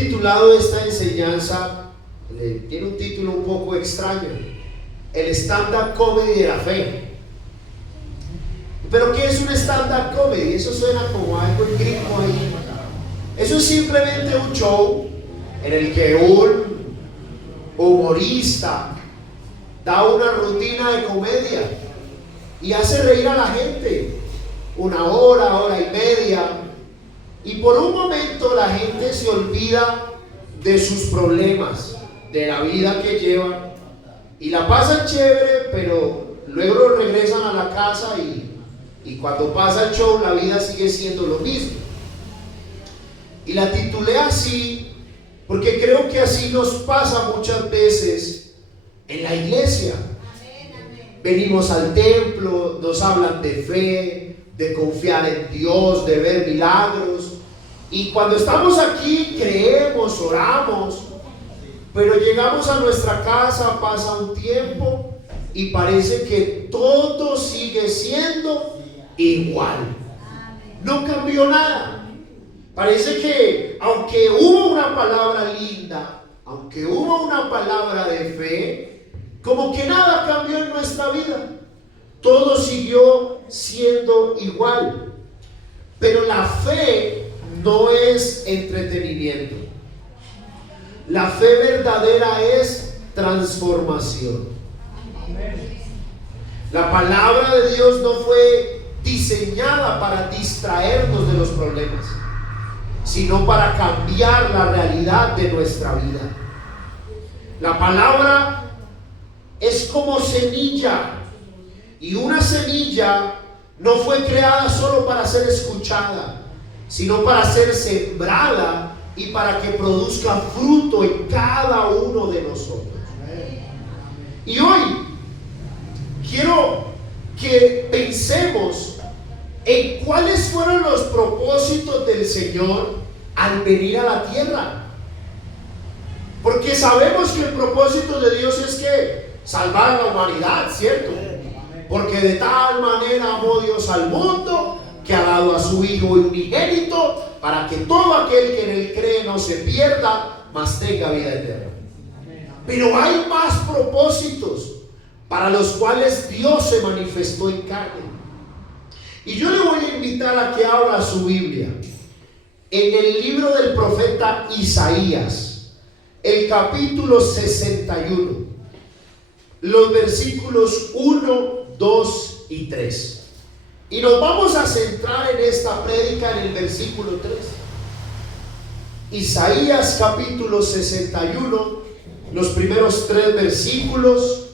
titulado esta enseñanza, tiene un título un poco extraño: el stand-up comedy de la fe. ¿Pero qué es un stand-up comedy? Eso suena como algo gringo ahí. Eso es simplemente un show en el que un humorista da una rutina de comedia y hace reír a la gente una hora, hora y media, y por un momento la gente se olvida de sus problemas, de la vida que llevan, y la pasan chévere, pero luego regresan a la casa y cuando pasa el show la vida sigue siendo lo mismo. Y la titulé así porque creo que así nos pasa muchas veces en la iglesia. Venimos al templo, nos hablan de fe, de confiar en Dios, de ver milagros, y cuando estamos aquí creemos, oramos, pero llegamos a nuestra casa, pasa un tiempo y parece que todo sigue siendo igual. No cambió nada. Parece que aunque hubo una palabra linda, aunque hubo una palabra de fe, como que nada cambió en nuestra vida. Todo siguió siendo igual. Pero la fe no es entretenimiento. La fe verdadera es transformación. La palabra de Dios no fue diseñada para distraernos de los problemas, sino para cambiar la realidad de nuestra vida. La palabra es como semilla, y una semilla no fue creada solo para ser escuchada, sino para ser sembrada y para que produzca fruto en cada uno de nosotros. Y hoy quiero que pensemos en cuáles fueron los propósitos del Señor al venir a la tierra. Porque sabemos que el propósito de Dios es que salvar a la humanidad, ¿cierto? Porque de tal manera amó Dios al mundo que ha dado a su Hijo unigénito para que todo aquel que en él cree no se pierda, mas tenga vida eterna. Pero hay más propósitos para los cuales Dios se manifestó en carne. Y yo le voy a invitar a que abra su Biblia en el libro del profeta Isaías, el capítulo 61, los versículos 1, 2 y 3. Y nos vamos a centrar en esta prédica en el versículo 3. Isaías capítulo 61, los primeros 3 versículos,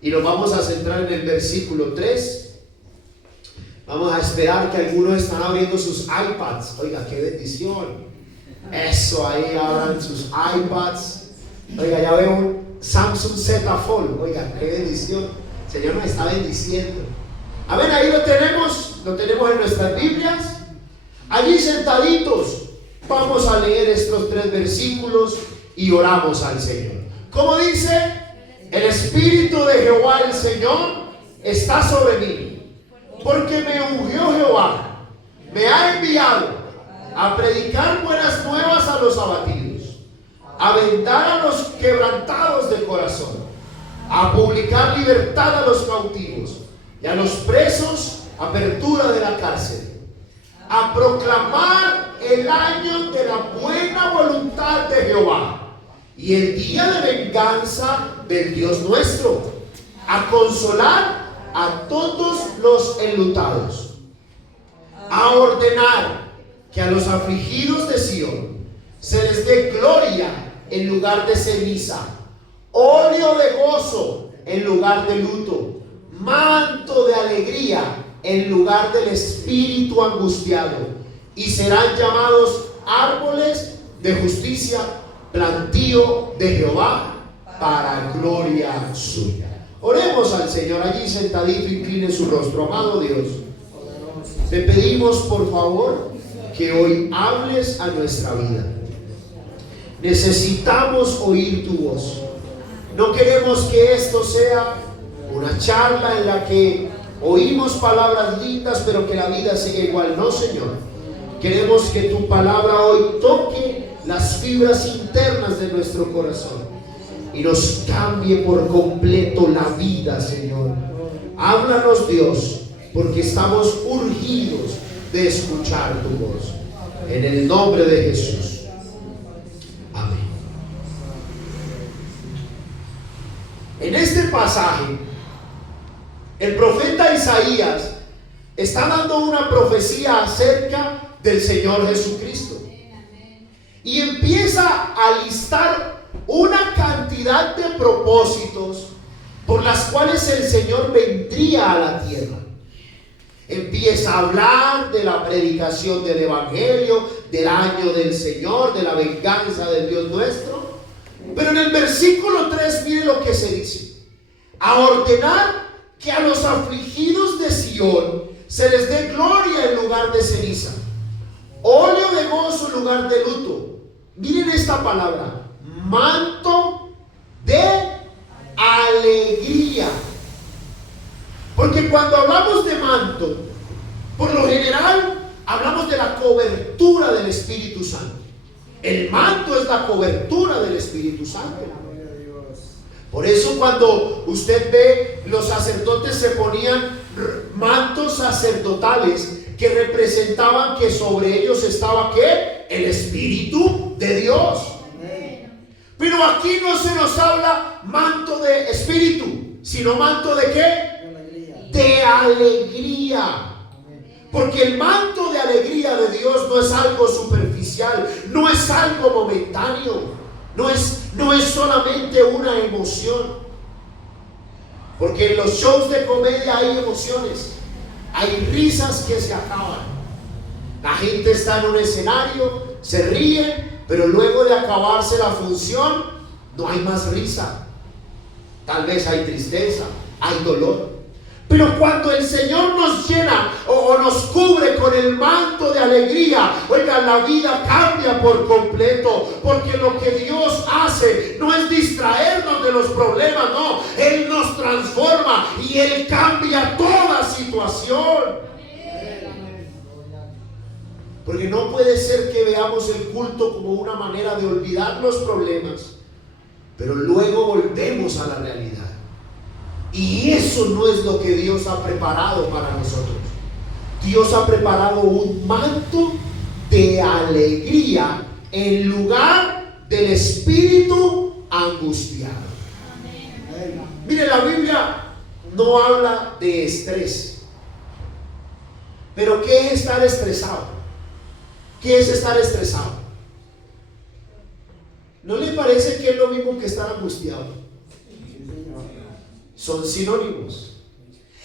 y nos vamos a centrar en el versículo 3. Vamos a esperar que algunos están abriendo sus iPads. Oiga, qué bendición. Eso, ahí abran sus iPads. Oiga, ya veo un Samsung Z Fold. Oiga, qué bendición. El Señor nos está bendiciendo. A ver, ahí lo tenemos en nuestras Biblias. Allí sentaditos vamos a leer estos 3 versículos y oramos al Señor. ¿Cómo dice? El Espíritu de Jehová el Señor está sobre mí, porque me ungió Jehová, me ha enviado a predicar buenas nuevas a los abatidos, a vendar a los quebrantados de corazón, a publicar libertad a los cautivos y a los presos apertura de la cárcel, a proclamar el año de la buena voluntad de Jehová y el día de venganza del Dios nuestro, a consolar a todos los enlutados, a ordenar que a los afligidos de Sión se les dé gloria en lugar de ceniza, óleo de gozo en lugar de luto, manto de alegría en lugar del espíritu angustiado, y serán llamados árboles de justicia, plantío de Jehová para gloria suya. Oremos al Señor. Allí sentadito, incline su rostro. Amado Dios, te pedimos por favor que hoy hables a nuestra vida. Necesitamos oír tu voz. No queremos que esto sea una charla en la que oímos palabras lindas pero que la vida siga igual. No, Señor. Queremos que tu palabra hoy toque las fibras internas de nuestro corazón y nos cambie por completo la vida, Señor. Háblanos, Dios, porque estamos urgidos de escuchar tu voz. En el nombre de Jesús. Amén. En este pasaje, el profeta Isaías está dando una profecía acerca del Señor Jesucristo. Y empieza a listar una cantidad de propósitos por las cuales el Señor vendría a la tierra. Empieza a hablar de la predicación del Evangelio, del año del Señor, de la venganza del Dios nuestro. Pero en el versículo 3, mire lo que se dice: a ordenar que a los afligidos de Sión se les dé gloria en lugar de ceniza, óleo de gozo en lugar de luto. Miren esta palabra: manto de alegría. Porque cuando hablamos de manto, por lo general hablamos de la cobertura del Espíritu Santo. El manto es la cobertura del Espíritu Santo. Por eso cuando usted ve, los sacerdotes se ponían mantos sacerdotales que representaban que sobre ellos estaba ¿qué? El Espíritu de Dios. Pero aquí no se nos habla manto de espíritu, sino manto de ¿qué? De alegría. Porque el manto de alegría de Dios no es algo superficial, no es algo momentáneo, no es solamente una emoción. Porque en los shows de comedia hay emociones, hay risas que se acaban. La gente está en un escenario, se ríen, pero luego de acabarse la función no hay más risa. Tal vez hay tristeza, hay dolor. Pero cuando el Señor nos llena o nos cubre con el manto de alegría, oiga, la vida cambia por completo. Porque lo que Dios hace no es distraernos de los problemas, no. Él nos transforma y Él cambia toda situación. Porque no puede ser que veamos el culto como una manera de olvidar los problemas, pero luego volvemos a la realidad. Y eso no es lo que Dios ha preparado para nosotros. Dios ha preparado un manto de alegría en lugar del espíritu angustiado. Mire, la Biblia no habla de estrés. Pero ¿qué es estar estresado? ¿Qué es estar estresado? ¿No le parece que es lo mismo que estar angustiado? Son sinónimos.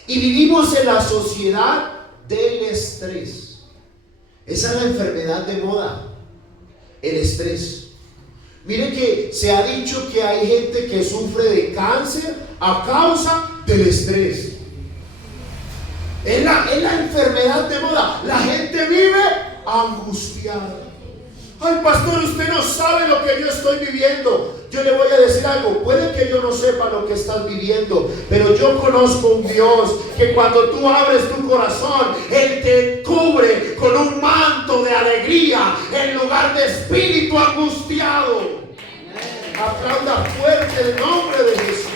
Y vivimos en la sociedad del estrés. Esa es la enfermedad de moda, el estrés. Mire que se ha dicho que hay gente que sufre de cáncer a causa del estrés. Es la enfermedad de moda. La gente vive angustiada. Ay, pastor, usted no sabe lo que yo estoy viviendo. Yo le voy a decir algo. Puede que yo no sepa lo que estás viviendo, pero yo conozco un Dios que cuando tú abres tu corazón, Él te cubre con un manto de alegría en lugar de espíritu angustiado. Aplauda fuerte el nombre de Jesús.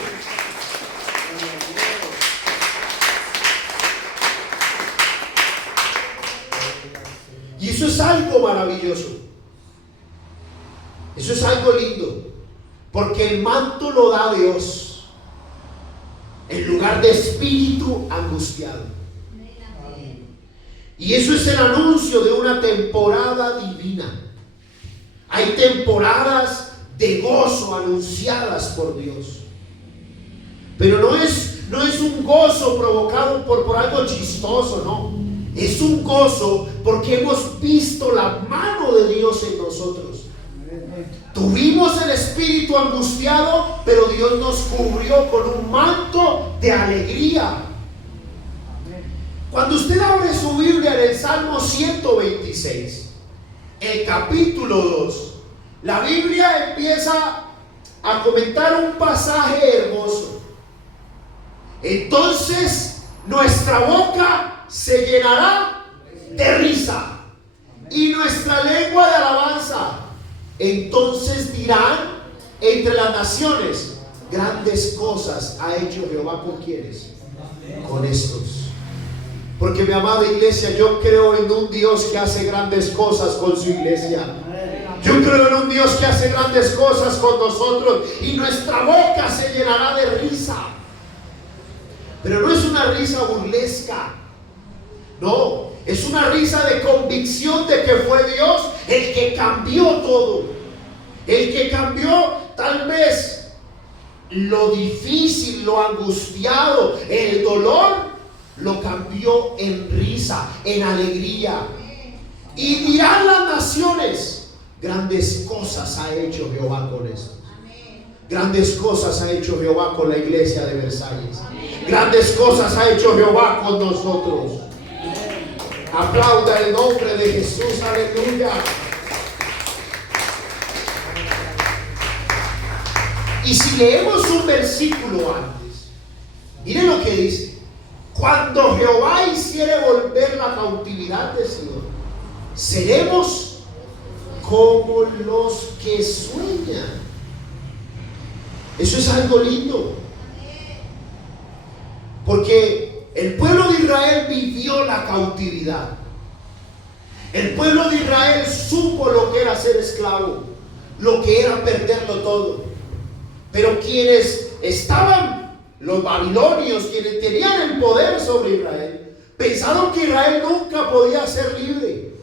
Y eso es algo maravilloso. Eso es algo lindo. Porque el manto lo da Dios en lugar de espíritu angustiado. Y eso es el anuncio de una temporada divina. Hay temporadas de gozo anunciadas por Dios. Pero no es un gozo provocado por algo chistoso, no. Es un gozo porque hemos visto la mano de Dios en nosotros. Tuvimos el espíritu angustiado, pero Dios nos cubrió con un manto de alegría. Cuando usted abre su Biblia en el Salmo 126, el capítulo 2, la Biblia empieza a comentar un pasaje hermoso. Entonces nuestra boca se llenará de risa y nuestra lengua de alabanza. Entonces dirán entre las naciones, grandes cosas ha hecho Jehová. ¿Con quiénes? Con estos. Porque, mi amada iglesia, yo creo en un Dios que hace grandes cosas con su iglesia. Yo creo en un Dios que hace grandes cosas con nosotros, y nuestra boca se llenará de risa. Pero no es una risa burlesca. No, es una risa de convicción de que fue Dios el que cambió todo. El que cambió tal vez lo difícil, lo angustiado, el dolor, lo cambió en risa, en alegría. Y dirán las naciones, grandes cosas ha hecho Jehová con esto. Grandes cosas ha hecho Jehová con la iglesia de Versalles. Grandes cosas ha hecho Jehová con nosotros. Aplauda el nombre de Jesús, aleluya. Y si leemos un versículo antes, miren lo que dice: cuando Jehová hiciere volver la cautividad de Sion, seremos como los que sueñan. Eso es algo lindo, porque el pueblo de Israel vivió la cautividad. El pueblo de Israel supo lo que era ser esclavo, lo que era perderlo todo. Pero quienes estaban, los babilonios, quienes tenían el poder sobre Israel, pensaron que Israel nunca podía ser libre.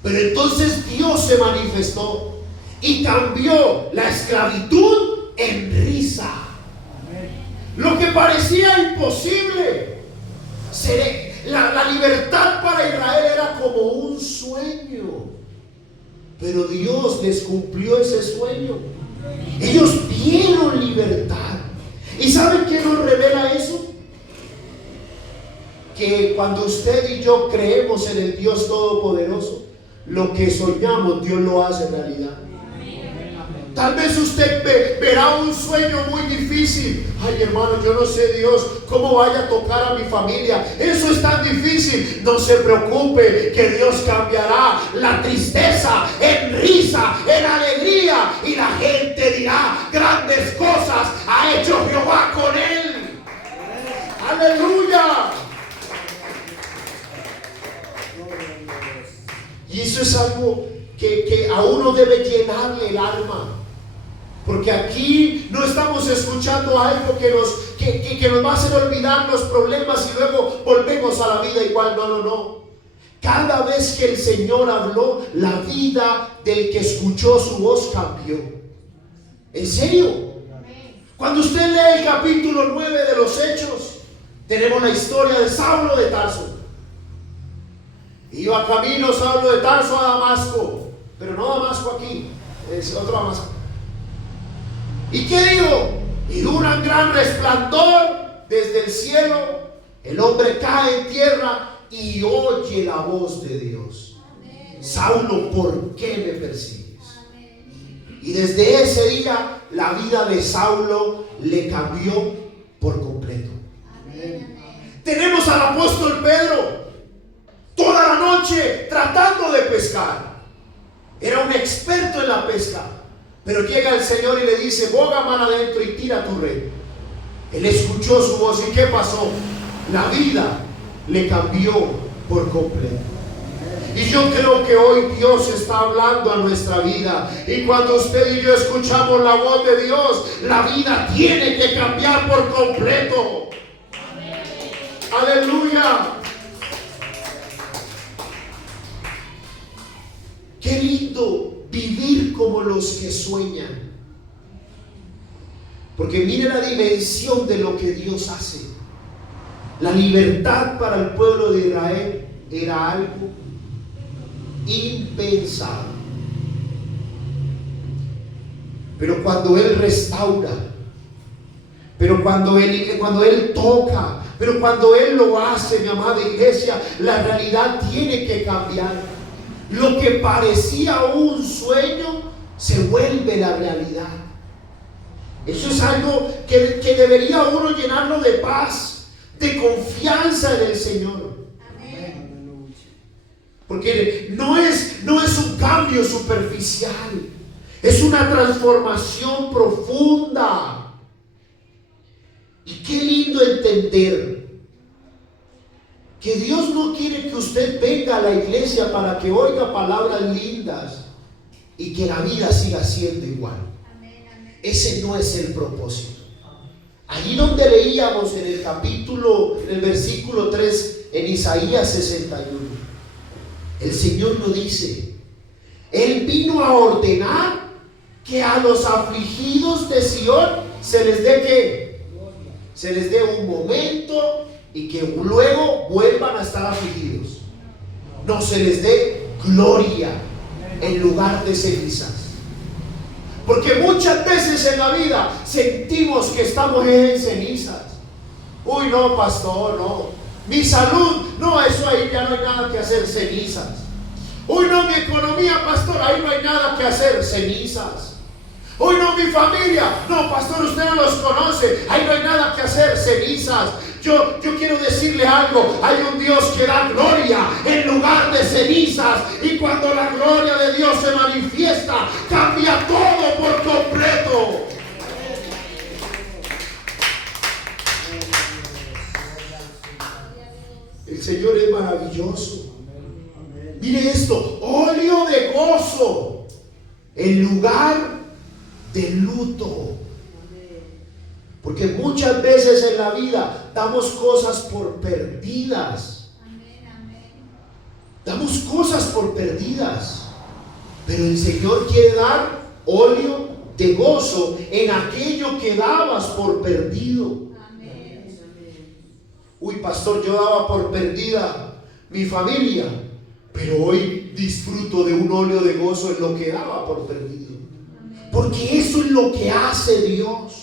Pero entonces Dios se manifestó y cambió la esclavitud en risa. Lo que parecía imposible, la libertad para Israel era como un sueño, pero Dios les cumplió ese sueño. Ellos vieron libertad. ¿Y saben qué nos revela eso? Que cuando usted y yo creemos en el Dios Todopoderoso, lo que soñamos Dios lo hace realidad. Tal vez usted verá un sueño muy difícil. Ay, hermano, yo no sé, Dios, cómo vaya a tocar a mi familia. Eso es tan difícil. No se preocupe, que Dios cambiará la tristeza en risa, en alegría. Y la gente dirá, grandes cosas ha hecho Jehová con él. Aleluya. Y eso es algo que a uno debe llenarle el alma. Porque aquí no estamos escuchando algo que nos va a hacer olvidar los problemas y luego volvemos a la vida igual. No. Cada vez que el Señor habló, la vida del que escuchó su voz cambió. ¿En serio? Cuando usted lee el capítulo 9 de los Hechos, tenemos la historia de Saulo de Tarso. Iba camino Saulo de Tarso a Damasco, pero no Damasco aquí, es otro Damasco. ¿Y qué dijo? Y un gran resplandor desde el cielo. El hombre cae en tierra y oye la voz de Dios. Amén. Saulo, ¿por qué me persigues? Amén. Y desde ese día la vida de Saulo le cambió por completo. Amén. Tenemos al apóstol Pedro toda la noche tratando de pescar. Era un experto en la pesca. Pero llega el Señor y le dice, boga mar adentro y tira tu red. Él escuchó su voz. ¿Y qué pasó? La vida le cambió por completo. Y yo creo que hoy Dios está hablando a nuestra vida. Y cuando usted y yo escuchamos la voz de Dios, la vida tiene que cambiar por completo. Aleluya. Qué lindo vivir como los que sueñan. Porque mire la dimensión de lo que Dios hace. La libertad para el pueblo de Israel era algo impensable. Pero cuando Él restaura, pero cuando Él toca, pero cuando Él lo hace, mi amada iglesia, la realidad tiene que cambiar. Lo que parecía un sueño se vuelve la realidad. Eso es algo que debería uno llenarlo de paz, de confianza en el Señor. Amén. Porque no es un cambio superficial. Es una transformación profunda. Y qué lindo entender que Dios no quiere que usted venga a la iglesia para que oiga palabras lindas y que la vida siga siendo igual. Ese no es el propósito. Allí donde leíamos en el versículo 3, en Isaías 61, el Señor nos dice: Él vino a ordenar que a los afligidos de Sión se les dé ¿qué? Se les dé un momento y que luego vuelvan a estar afligidos. No, se les dé gloria en lugar de cenizas. Porque muchas veces en la vida sentimos que estamos en cenizas. Uy, no, pastor, no. Mi salud, no, eso ahí ya no hay nada que hacer, cenizas. Uy, no, mi economía, pastor, ahí no hay nada que hacer, cenizas. Uy, no, mi familia, no, pastor, usted no los conoce, ahí no hay nada que hacer, cenizas. Yo quiero decirle algo: hay un Dios que da gloria en lugar de cenizas, y cuando la gloria de Dios se manifiesta, cambia todo por completo. El Señor es maravilloso. Mire esto: óleo de gozo en lugar de luto. Porque muchas veces en la vida damos cosas por perdidas. Damos cosas por perdidas. Pero el Señor quiere dar óleo de gozo en aquello que dabas por perdido. Uy, pastor, yo daba por perdida mi familia, pero hoy disfruto de un óleo de gozo en lo que daba por perdido. Porque eso es lo que hace Dios.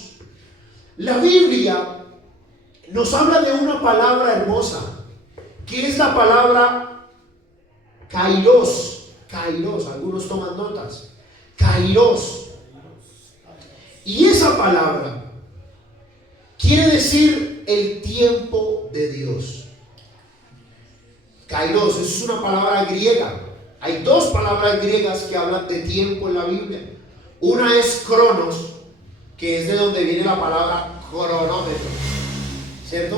La Biblia nos habla de una palabra hermosa, que es la palabra kairos. Kairos, algunos toman notas. Kairos. Y esa palabra quiere decir el tiempo de Dios. Kairos es una palabra griega. Hay dos palabras griegas que hablan de tiempo en la Biblia. Una es cronos, que es de donde viene la palabra cronómetro, ¿cierto?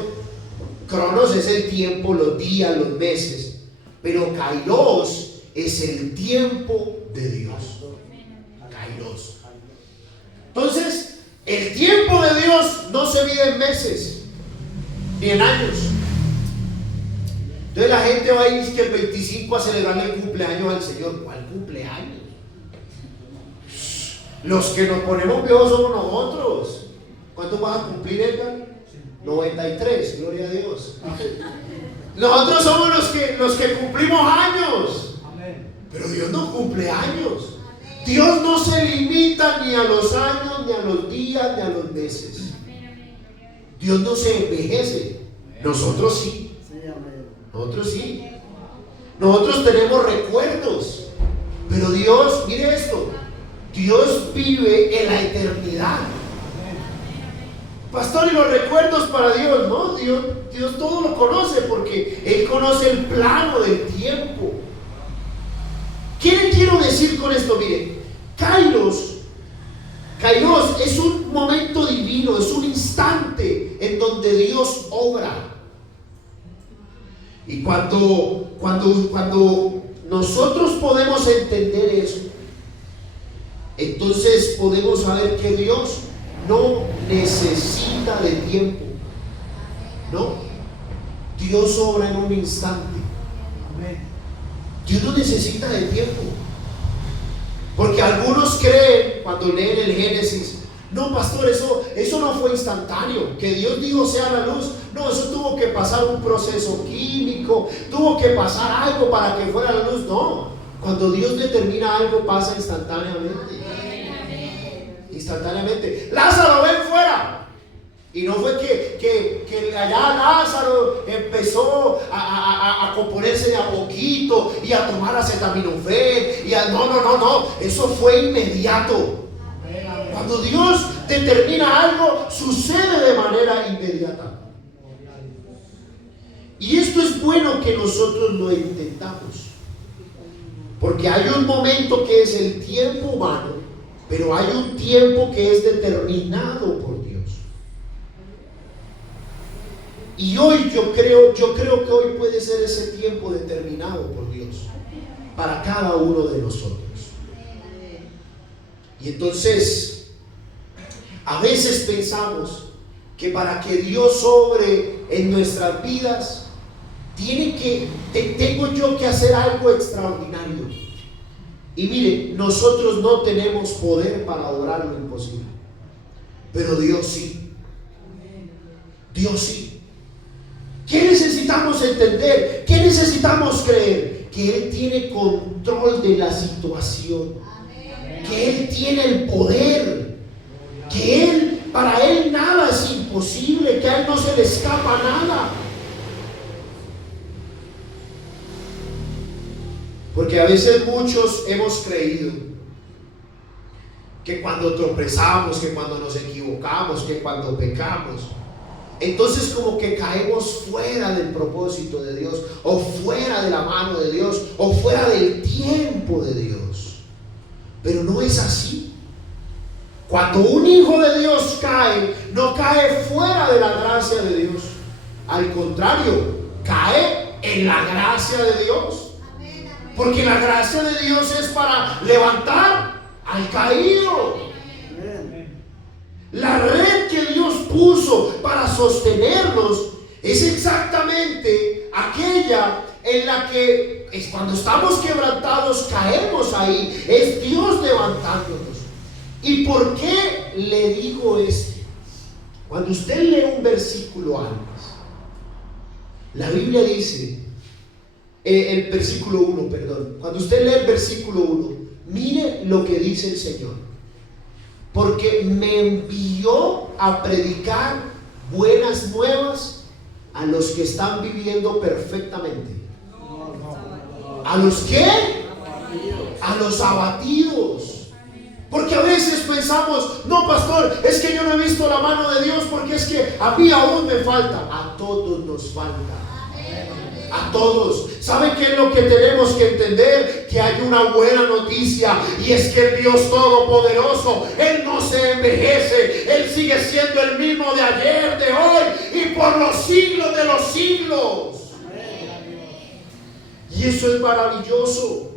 Cronos es el tiempo, los días, los meses. Pero kairos es el tiempo de Dios. Kairos. Entonces, el tiempo de Dios no se mide en meses ni en años. Entonces la gente va a ir que el 25 a celebrarle el cumpleaños al Señor. ¿Cuál cumpleaños? Los que nos ponemos viejos somos nosotros. ¿Cuánto vas a cumplir, Edgar? 93, gloria a Dios. Nosotros somos los que cumplimos años. Pero Dios no cumple años. Dios no se limita ni a los años, ni a los días, ni a los meses. Dios no se envejece. Nosotros sí. Nosotros sí. Nosotros tenemos recuerdos. Pero Dios, mire esto: Dios vive en la eternidad. Pastor, y los recuerdos para Dios, ¿no? Dios todo lo conoce, porque Él conoce el plano del tiempo. ¿Qué le quiero decir con esto? Mire, Kairos es un momento divino, es un instante en donde Dios obra. Y cuando nosotros podemos entender eso, entonces podemos saber que Dios no necesita de tiempo. No, Dios obra en un instante. Dios no necesita de tiempo. Porque algunos creen, cuando leen el Génesis: no, pastor, eso no fue instantáneo, que Dios dijo sea la luz. No, eso tuvo que pasar un proceso químico, tuvo que pasar algo para que fuera la luz. No, cuando Dios determina algo, pasa instantáneamente. Instantáneamente. Lázaro, ven fuera. Y no fue que allá Lázaro empezó a componerse de a poquito y a tomar acetaminofén no, eso fue inmediato. Cuando Dios determina algo, sucede de manera inmediata. Y esto es bueno que nosotros lo entendamos, porque hay un momento que es el tiempo humano pero hay un tiempo que es determinado por Dios. Y hoy yo creo que hoy puede ser ese tiempo determinado por Dios para cada uno de nosotros. Y entonces, a veces pensamos que para que Dios obre en nuestras vidas, tengo yo que hacer algo extraordinario. Y mire, nosotros no tenemos poder para obrar lo imposible, pero Dios sí. Dios sí. ¿Qué necesitamos entender? ¿Qué necesitamos creer? Que Él tiene control de la situación, que Él tiene el poder, que para Él nada es imposible, que a Él no se le escapa nada. Porque a veces muchos hemos creído que cuando tropezamos, que cuando nos equivocamos, que cuando pecamos, entonces como que caemos fuera del propósito de Dios, o fuera de la mano de Dios, o fuera del tiempo de Dios. Pero no es así. Cuando un hijo de Dios cae, no cae fuera de la gracia de Dios. Al contrario, cae en la gracia de Dios. Porque la gracia de Dios es para levantar al caído. La red que Dios puso para sostenernos es exactamente aquella en la que cuando estamos quebrantados caemos ahí. Es Dios levantándonos. ¿Y por qué le digo esto? Cuando usted lee un versículo antes, la Biblia dice, el versículo 1, perdón. Cuando usted lee el versículo 1, mire lo que dice el Señor. Porque me envió a predicar buenas nuevas a los que están viviendo perfectamente. ¿A los qué? A los abatidos. Porque a veces pensamos, no, pastor, es que yo no he visto la mano de Dios, porque es que a mí aún me falta. A todos nos falta. A todos. ¿Saben qué es lo que tenemos que entender? Que hay una buena noticia, y es que el Dios Todopoderoso, Él no se envejece. Él sigue siendo el mismo de ayer, de hoy y por los siglos de los siglos. Y eso es maravilloso,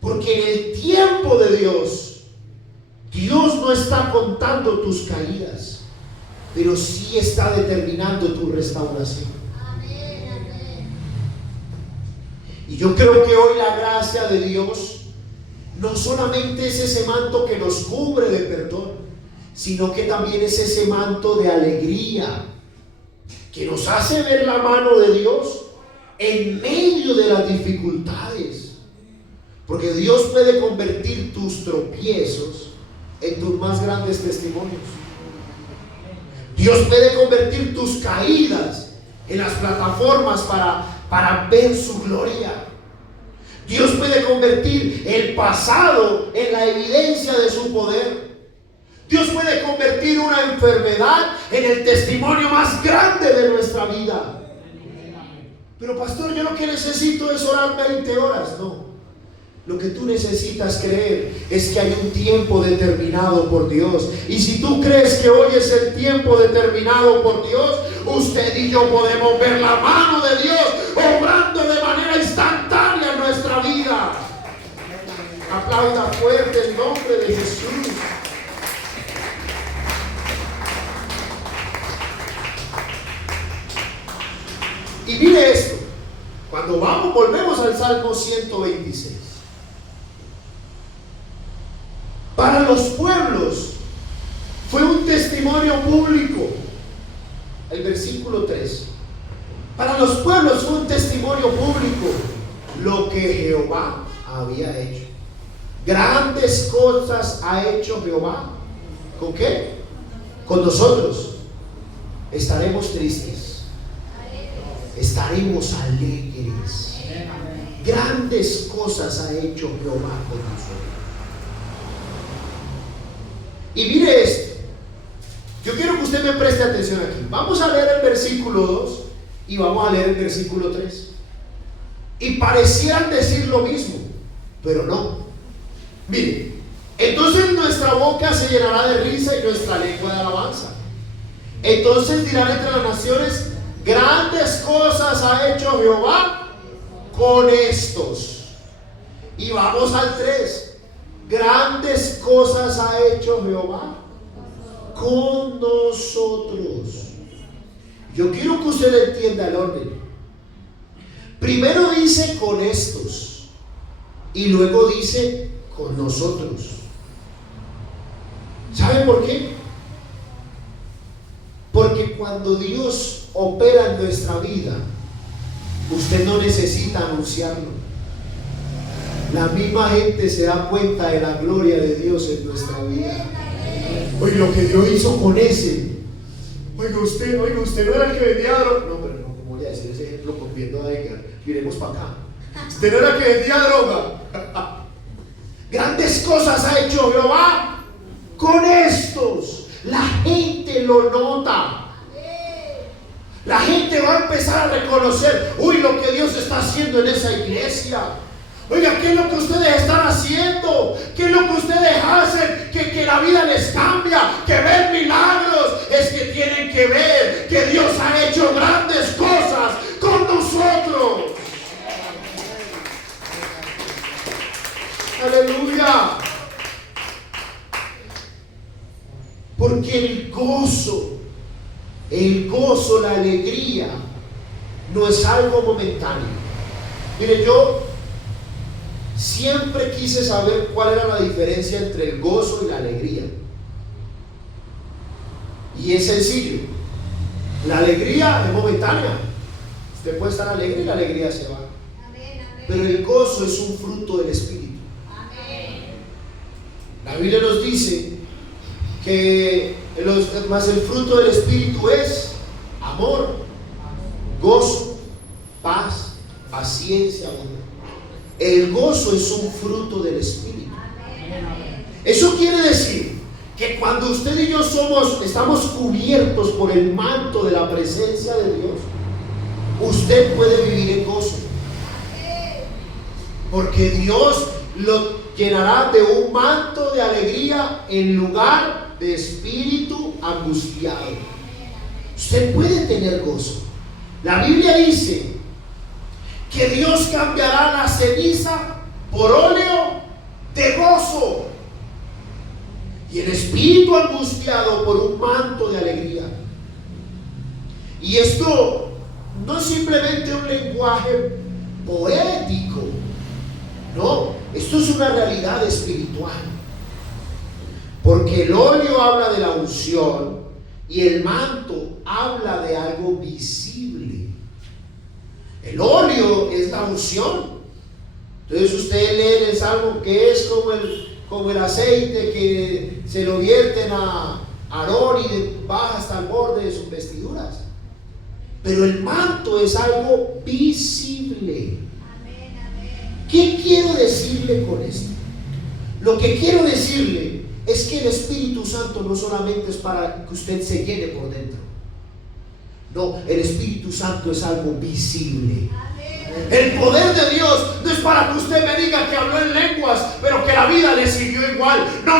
porque en el tiempo de Dios, Dios no está contando tus caídas, pero sí está determinando tu restauración. Y yo creo que hoy la gracia de Dios no solamente es ese manto que nos cubre de perdón, sino que también es ese manto de alegría que nos hace ver la mano de Dios en medio de las dificultades. Porque Dios puede convertir tus tropiezos en tus más grandes testimonios. Dios puede convertir tus caídas en las plataformas para ver su gloria. Dios puede convertir el pasado en la evidencia de su poder. Dios puede convertir una enfermedad en el testimonio más grande de nuestra vida. Pero pastor, yo lo que necesito es orar 20 horas. No. Lo que tú necesitas creer es que hay un tiempo determinado por Dios. Y si tú crees que hoy es el tiempo determinado por Dios, usted y yo podemos ver la mano de Dios obrando de manera instantánea en nuestra vida. Aplauda fuerte el nombre de Jesús. Y mire esto. Cuando volvemos al Salmo 126. Para los pueblos fue un testimonio público. El versículo 3. Para los pueblos fue un testimonio público lo que Jehová había hecho. Grandes cosas ha hecho Jehová. ¿Con qué? Con nosotros. Estaremos tristes. Estaremos alegres. Grandes cosas ha hecho Jehová con nosotros. Y mire esto. Yo quiero que usted me preste atención aquí. Vamos a leer el versículo 2 y vamos a leer el versículo 3. Y parecían decir lo mismo, pero no. Mire, entonces se llenará de risa y nuestra lengua de alabanza. Entonces dirán entre las naciones: grandes cosas ha hecho Jehová con estos. Y vamos al 3. Grandes cosas ha hecho Jehová con nosotros. Yo quiero que usted entienda el orden. Primero dice con estos y luego dice con nosotros. ¿Sabe por qué? Porque cuando Dios opera en nuestra vida, usted no necesita anunciarlo. La misma gente se da cuenta de la gloria de Dios en nuestra vida. Oye, lo que Dios hizo con ese. Oiga, usted no era el que vendía droga. No, pero no, ¿cómo voy a decir ese ejemplo conviendo a Edgar? Miremos para acá. Usted no era el que vendía droga. Grandes cosas ha hecho Jehová con estos. La gente lo nota. La gente va a empezar a reconocer, uy, lo que Dios está haciendo en esa iglesia. Oiga, ¿qué es lo que ustedes están haciendo? ¿Qué es lo que ustedes hacen? Que la vida les cambia, que ven milagros. Es que tienen que ver que Dios ha hecho grandes cosas con nosotros. Aleluya. Porque el gozo, la alegría, no es algo momentáneo. Mire, yo siempre quise saber cuál era la diferencia entre el gozo y la alegría. Y es sencillo. La alegría es momentánea. Usted puede estar alegre y la alegría se va. Pero el gozo es un fruto del Espíritu. La Biblia nos dice que más el fruto del Espíritu es amor, gozo, paz, paciencia, bondad. El gozo es un fruto del Espíritu. Eso quiere decir que cuando usted y yo estamos cubiertos por el manto de la presencia de Dios, usted puede vivir en gozo. Porque Dios lo llenará de un manto de alegría en lugar de espíritu angustiado. Usted puede tener gozo. La Biblia dice que Dios cambiará la ceniza por óleo de gozo y el espíritu angustiado por un manto de alegría. Y esto no es simplemente un lenguaje poético, no, esto es una realidad espiritual. Porque el óleo habla de la unción y el manto habla de algo visible. El óleo es la unción. Entonces usted lee en el Salmo que es como el aceite que se lo vierten a Aarón y baja hasta el borde de sus vestiduras. Pero el manto es algo visible. ¿Qué quiero decirle con esto? Lo que quiero decirle es que el Espíritu Santo no solamente es para que usted se llene por dentro. No, el Espíritu Santo es algo visible. El poder de Dios no es para que usted me diga que habló en lenguas, pero que la vida le siguió igual. No.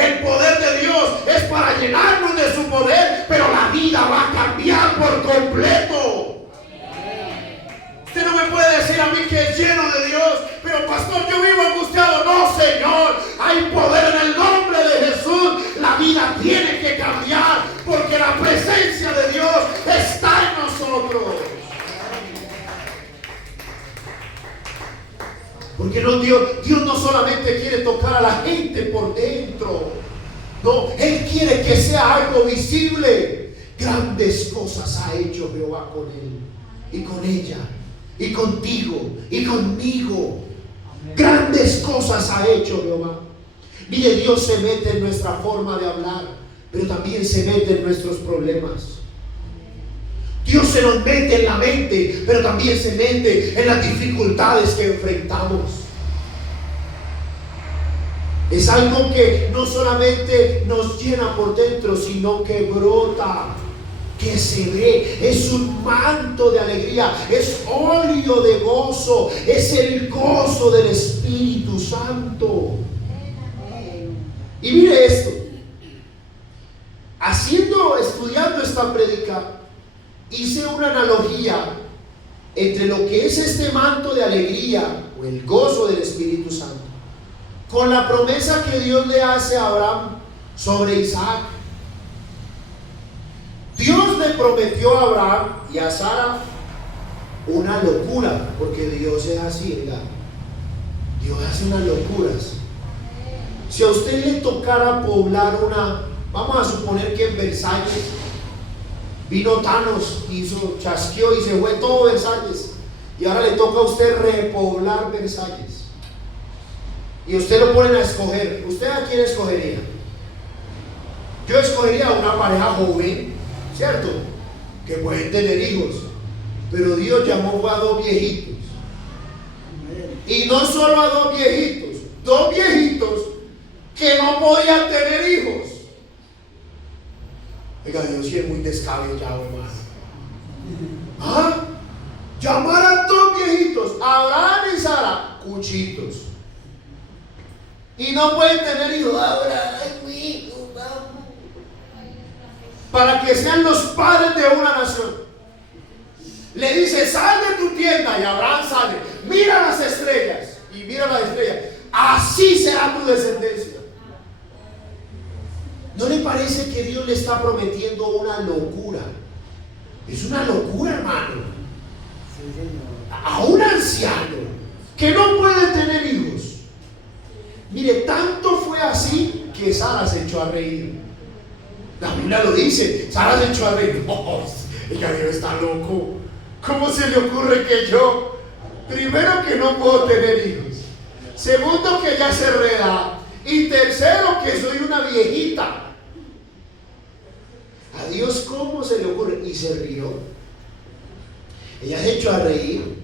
El poder de Dios es para llenarnos de su poder, pero la vida va a cambiar por completo. Usted no me puede decir a mí que es lleno de Dios, pero pastor, yo vivo angustiado. No, Señor, hay poder en el nombre de Jesús. La vida tiene que cambiar porque la presencia de Dios está en nosotros. Porque Dios no solamente quiere tocar a la gente por dentro, no, Él quiere que sea algo visible. Grandes cosas ha hecho Jehová con él y con ella y contigo y conmigo. Grandes cosas ha hecho Jehová. Mire, Dios se mete en nuestra forma de hablar, pero también se mete en nuestros problemas. Dios se nos mete en la mente, pero también se mete en las dificultades que enfrentamos. Es algo que no solamente nos llena por dentro, sino que brota, que se ve. Es un manto de alegría, es óleo de gozo, es el gozo del Espíritu Santo. Y mire esto, estudiando esta prédica, hice una analogía entre lo que es este manto de alegría o el gozo del Espíritu Santo con la promesa que Dios le hace a Abraham sobre Isaac. Dios le prometió a Abraham y a Sara una locura, porque Dios es así, ¿verdad? Dios hace unas locuras. Si a usted le tocara poblar vamos a suponer que en Versalles vino Thanos, chasqueó y se fue todo Versalles, y ahora le toca a usted repoblar Versalles, y usted lo ponen a escoger, ¿usted a quién escogería? Yo escogería a una pareja joven, ¿cierto? Que pueden tener hijos, pero Dios llamó a dos viejitos, y no solo a dos viejitos que no podían tener hijos. Oiga, Dios sí es muy descabellado, hermano. Llamar a dos viejitos, Abraham y Sara, cuchitos, y no pueden tener hijos. Abraham es mi hijo, vamos, para que sean los padres de una nación. Le dice: sal de tu tienda, y Abraham sale, mira las estrellas, y mira las estrellas, así será tu descendencia. ¿No le parece que Dios le está prometiendo una locura? Es una locura, hermano. A un anciano que no puede tener hijos. Mire, tanto fue así que Sara se echó a reír. La Biblia lo dice, Sara se echó a reír. Ella, Dios está loco. ¿Cómo se le ocurre que yo, primero, que no puedo tener hijos, segundo, que ya se reda, y tercero, que soy una viejita? A Dios, ¿cómo se le ocurre? Y se rió. Ella se echó a reír.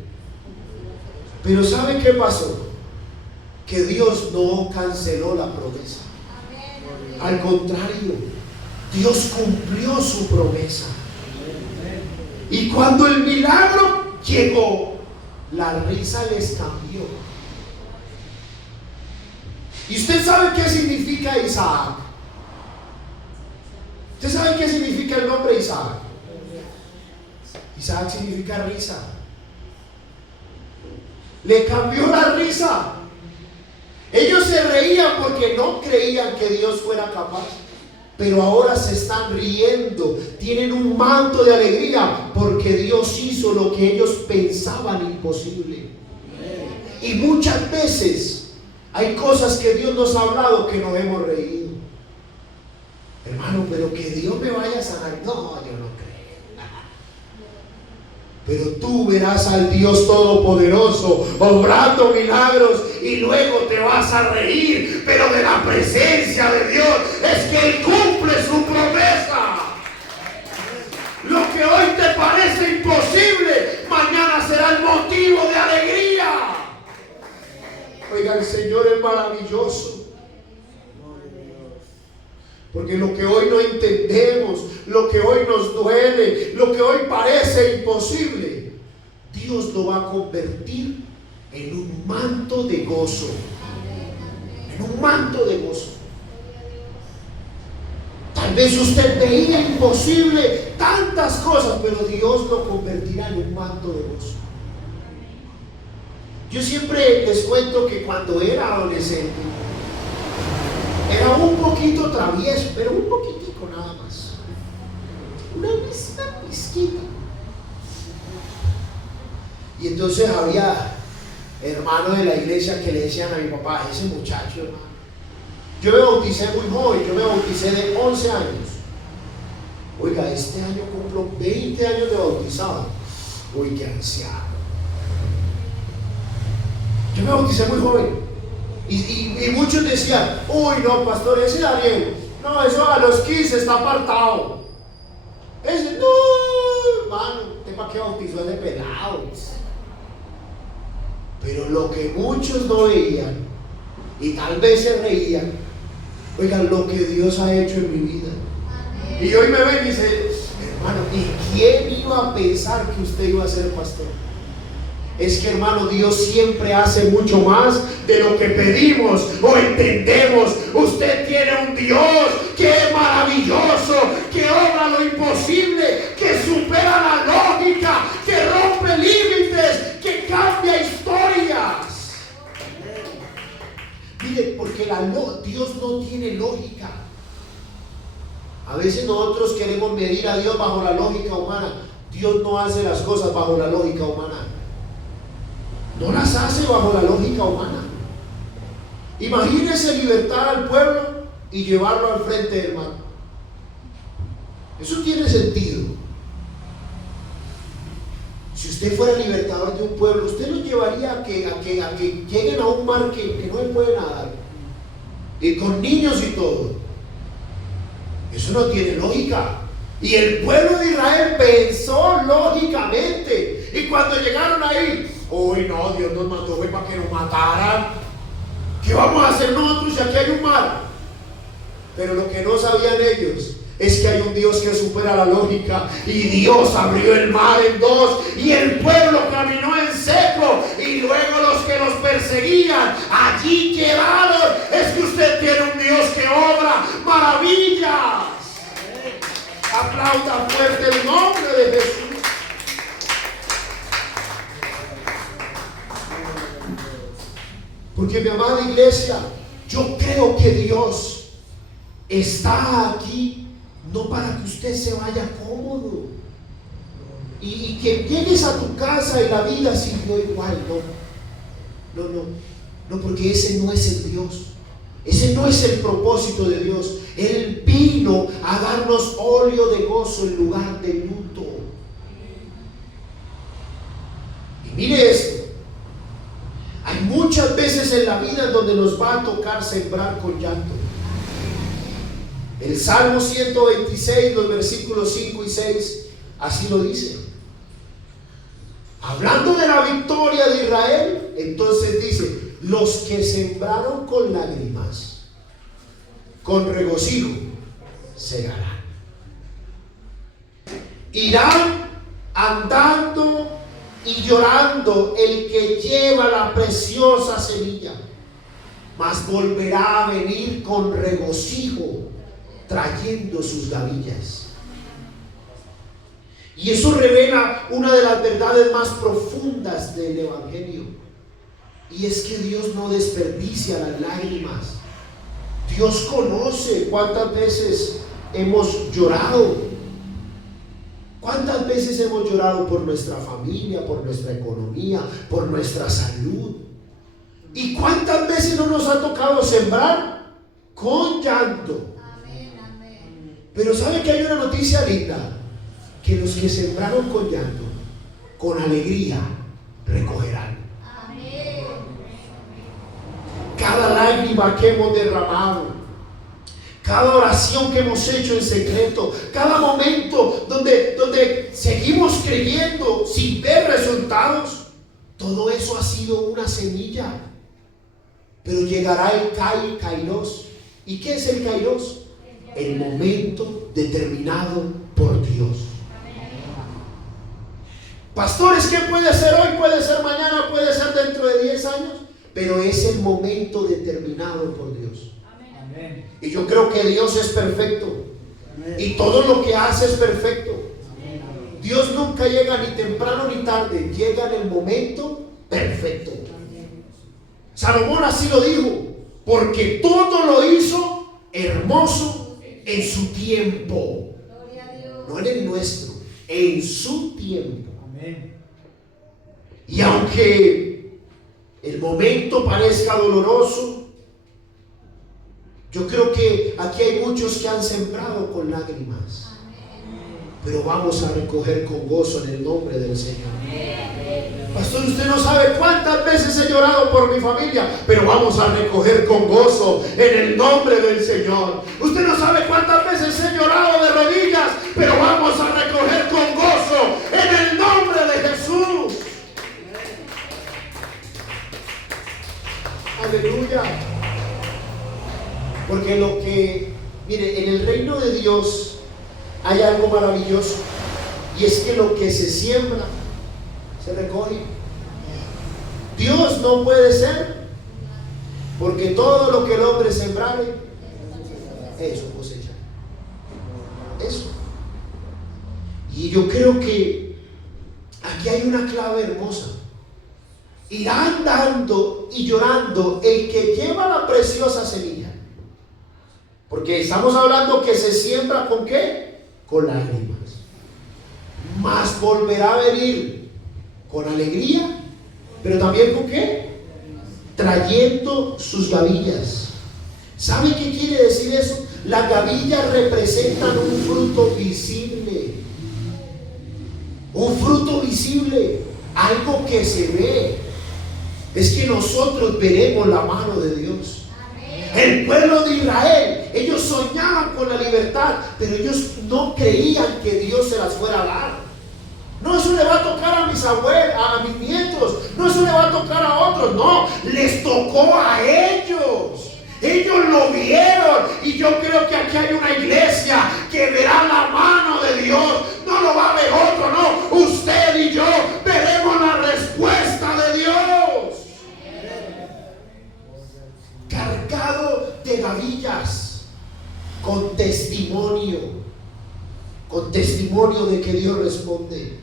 Pero ¿sabe qué pasó? Que Dios no canceló la promesa. Al contrario, Dios cumplió su promesa. Y cuando el milagro llegó, la risa les cambió. ¿Y usted sabe qué significa Isaac? ¿Usted sabe qué significa el nombre Isaac? Isaac significa risa. Le cambió la risa. Ellos se reían porque no creían que Dios fuera capaz, pero ahora se están riendo. Tienen un manto de alegría porque Dios hizo lo que ellos pensaban imposible. Y muchas veces hay cosas que Dios nos ha hablado que nos hemos reído. Hermano, pero que Dios me vaya a sanar, no, yo no creo. Pero tú verás al Dios Todopoderoso obrando milagros y luego te vas a reír, pero de la presencia de Dios. Es que Él cumple su promesa. Lo que hoy te parece imposible, mañana será el motivo de alegría. Oiga, el Señor es maravilloso. Porque lo que hoy no entendemos, lo que hoy nos duele, lo que hoy parece imposible, Dios lo va a convertir en un manto de gozo. En un manto de gozo. Tal vez usted veía imposible tantas cosas, pero Dios lo convertirá en un manto de gozo. Yo siempre les cuento que cuando era adolescente, era un poquito travieso, pero un poquitico nada más. Una pizquita. Y entonces había hermanos de la iglesia que le decían a mi papá: ese muchacho, hermano. Yo me bauticé muy joven, yo me bauticé de 11 años. Oiga, este año cumplo 20 años de bautizado. Uy, qué anciano. Yo me bauticé muy joven. Y muchos decían: uy, no, pastor, ese Daniel, no, eso a los 15 está apartado. Ese, no, hermano, ¿usted para qué bautizó ese pelado? Pero lo que muchos no veían, y tal vez se reían, oigan, lo que Dios ha hecho en mi vida. Y hoy me ven y dicen: hermano, ¿y quién iba a pensar que usted iba a ser pastor? Es que, hermano, Dios siempre hace mucho más de lo que pedimos o entendemos. Usted tiene un Dios que es maravilloso, que obra lo imposible, que supera la lógica, que rompe límites, que cambia historias. Mire, porque Dios no tiene lógica. A veces nosotros queremos medir a Dios bajo la lógica humana. Dios no hace las cosas bajo la lógica humana. No las hace bajo la lógica humana. Imagínese libertar al pueblo y llevarlo al frente del mar. Eso tiene sentido. Si usted fuera libertador de un pueblo, usted los llevaría a que lleguen a un mar que no puede nadar, y con niños y todo. Eso no tiene lógica. Y el pueblo de Israel pensó lógicamente. Y cuando llegaron ahí, uy, no, Dios nos mandó para que nos mataran. ¿Qué vamos a hacer nosotros si aquí hay un mar? Pero lo que no sabían ellos es que hay un Dios que supera la lógica. Y Dios abrió el mar en dos, y el pueblo caminó en seco, y luego los que los perseguían allí quedaron. Es que usted tiene un Dios que obra maravillas. Aplauda fuerte el nombre de Jesús. Porque, mi amada iglesia, yo creo que Dios está aquí no para que usted se vaya cómodo y que llegues a tu casa y la vida siguió igual. No, porque ese no es el Dios. Ese no es el propósito de Dios. Él vino a darnos óleo de gozo en lugar de luto. Y mire esto. Hay muchas veces en la vida en donde nos va a tocar sembrar con llanto. El Salmo 126, los versículos 5 y 6, así lo dice. Hablando de la victoria de Israel, entonces dice: los que sembraron con lágrimas, con regocijo, segarán. Irán andando y llorando el que lleva la preciosa semilla, mas volverá a venir con regocijo, trayendo sus gavillas. Y eso revela una de las verdades más profundas del Evangelio, y es que Dios no desperdicia las lágrimas. Dios conoce cuántas veces hemos llorado. ¿Cuántas veces hemos llorado por nuestra familia, por nuestra economía, por nuestra salud? ¿Y cuántas veces no nos ha tocado sembrar con llanto? Pero ¿sabe que hay una noticia linda? Que los que sembraron con llanto, con alegría, recogerán. Cada lágrima que hemos derramado, cada oración que hemos hecho en secreto, cada momento donde seguimos creyendo sin ver resultados, todo eso ha sido una semilla. Pero llegará el Kairos. ¿Y qué es el Kairos? El momento determinado por Dios. Pastores, ¿qué puede ser hoy? Puede ser mañana, puede ser dentro de 10 años, pero es el momento determinado por Dios. Amén. Y yo creo que Dios es perfecto. Amén. Y todo lo que hace es perfecto. Amén. Dios nunca llega ni temprano ni tarde, llega en el momento perfecto. Amén. Salomón así lo dijo: porque todo lo hizo hermoso en su tiempo. No en el nuestro, en su tiempo. Amén. Y aunque el momento parezca doloroso, yo creo que aquí hay muchos que han sembrado con lágrimas. Pero vamos a recoger con gozo en el nombre del Señor. Pastor, usted no sabe cuántas veces he llorado por mi familia, pero vamos a recoger con gozo en el nombre del Señor. Usted no sabe cuántas veces he llorado de rodillas, pero vamos a recoger con gozo en el nombre de Jesús. Aleluya. Porque mire, en el reino de Dios hay algo maravilloso, y es que lo que se siembra se recoge. Dios no puede ser, porque todo lo que el hombre sembrare, eso cosecha. Eso. Y yo creo que aquí hay una clave hermosa. Irá andando y llorando el que lleva la preciosa semilla. Porque estamos hablando que se siembra ¿con qué? Con lágrimas. Mas volverá a venir con alegría, pero también ¿con qué? Trayendo sus gavillas. ¿Sabe qué quiere decir eso? Las gavillas representan un fruto visible. Un fruto visible, algo que se ve. Es que nosotros veremos la mano de Dios. El pueblo de Israel, ellos soñaban con la libertad, pero ellos no creían que Dios se las fuera a dar. No, eso le va a tocar a mis abuelos, a mis nietos. No, eso le va a tocar a otros. No, les tocó a ellos. Ellos lo vieron. Y yo creo que aquí hay una iglesia que verá la mano de Dios. No lo va a ver otro, no. Usted y yo veremos la respuesta de Dios. Cargado de gavillas, con testimonio de que Dios responde.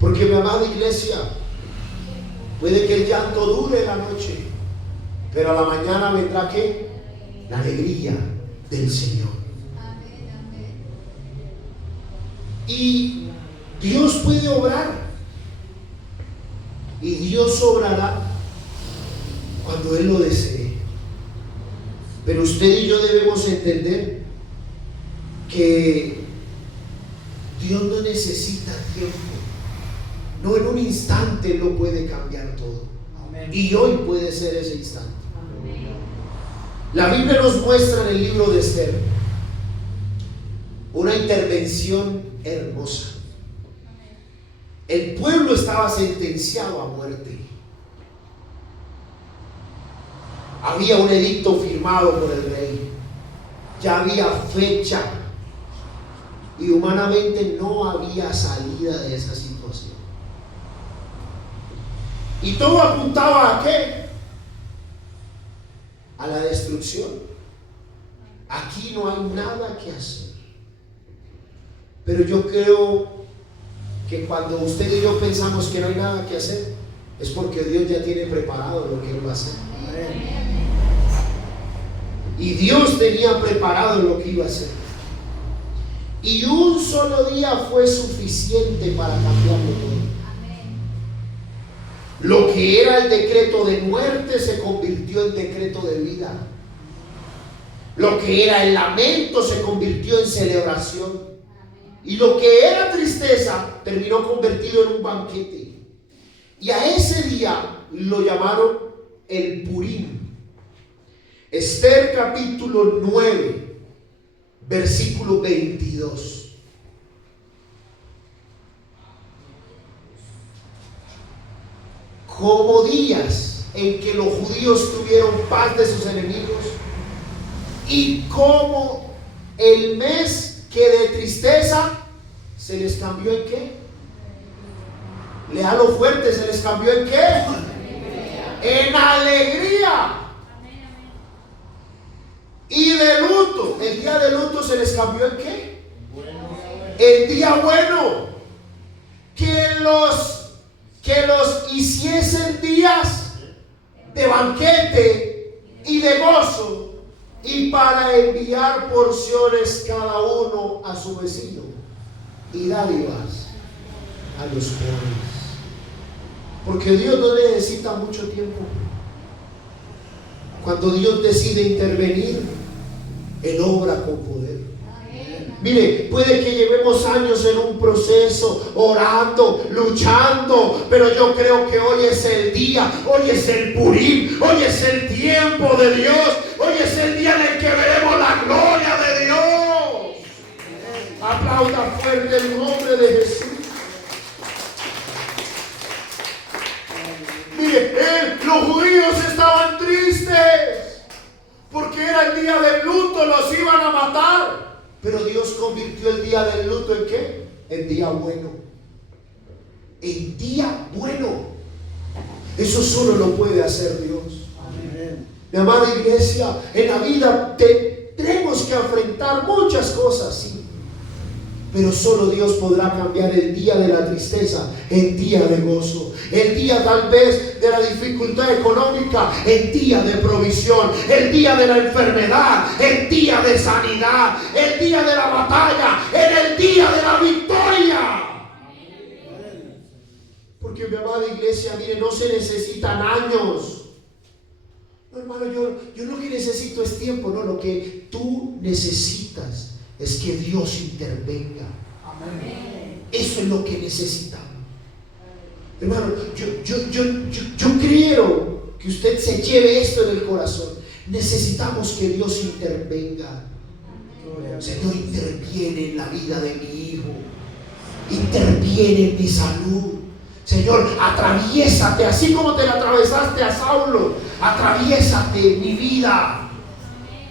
Porque mi amada iglesia, puede que el llanto dure la noche, pero a la mañana vendrá ¿qué? La alegría del Señor. Y Dios puede obrar, y Dios obrará cuando Él lo desee. Pero usted y yo debemos entender que Dios no necesita tiempo. No, en un instante Él lo puede cambiar todo. Amén. Y hoy puede ser ese instante. Amén. La Biblia nos muestra en el libro de Esther una intervención hermosa. El pueblo estaba sentenciado a muerte. Había un edicto firmado por el rey. Ya había fecha. Y humanamente no había salida de esa situación. Y todo apuntaba ¿a qué? A la destrucción. Aquí no hay nada que hacer. Pero yo creo que cuando usted y yo pensamos que no hay nada que hacer, es porque Dios ya tiene preparado lo que Él va a hacer. Y Dios tenía preparado lo que iba a hacer. Y un solo día fue suficiente para cambiarlo todo. Lo que era el decreto de muerte se convirtió en decreto de vida. Lo que era el lamento se convirtió en celebración. Y lo que era tristeza terminó convertido en un banquete. Y a ese día lo llamaron el Purim. Esther capítulo 9, versículo 22. Como días en que los judíos tuvieron paz de sus enemigos, y como el mes que de tristeza se les cambió en ¿qué? Léalo fuerte, se les cambió en ¿qué? En alegría. Y de luto, el día de luto se les cambió en ¿qué? El día bueno. Que los hiciesen días de banquete y de gozo, y para enviar porciones cada uno a su vecino y dádivas a los pobres. Porque Dios no necesita mucho tiempo. Cuando Dios decide intervenir, Él obra con poder. Mire, puede que llevemos años en un proceso, orando, luchando, pero yo creo que hoy es el día, hoy es el Purim, hoy es el tiempo de Dios, hoy es el día en el que veremos la gloria de Dios. Aplauda fuerte el nombre de Jesús. Mire, los judíos estaban tristes porque era el día del luto, los iban a matar. Pero Dios convirtió el día del luto en ¿qué? En día bueno. En día bueno. Eso solo lo puede hacer Dios. Amén. Mi amada iglesia, en la vida tenemos que enfrentar muchas cosas, sí. Pero solo Dios podrá cambiar el día de la tristeza en día de gozo. El día tal vez de la dificultad económica en día de provisión. El día de la enfermedad en día de sanidad. El día de la batalla en el día de la victoria. Porque mi amada iglesia, mire, no se necesitan años. No, hermano, yo lo que necesito es tiempo. No, lo que tú necesitas es que Dios intervenga. Amén. Eso es lo que necesitamos. Hermano, yo quiero que usted se lleve esto en el corazón. Necesitamos que Dios intervenga. Señor, interviene en la vida de mi hijo. Interviene en mi salud. Señor, atraviésate, así como te la atravesaste a Saulo. Atraviésate mi vida.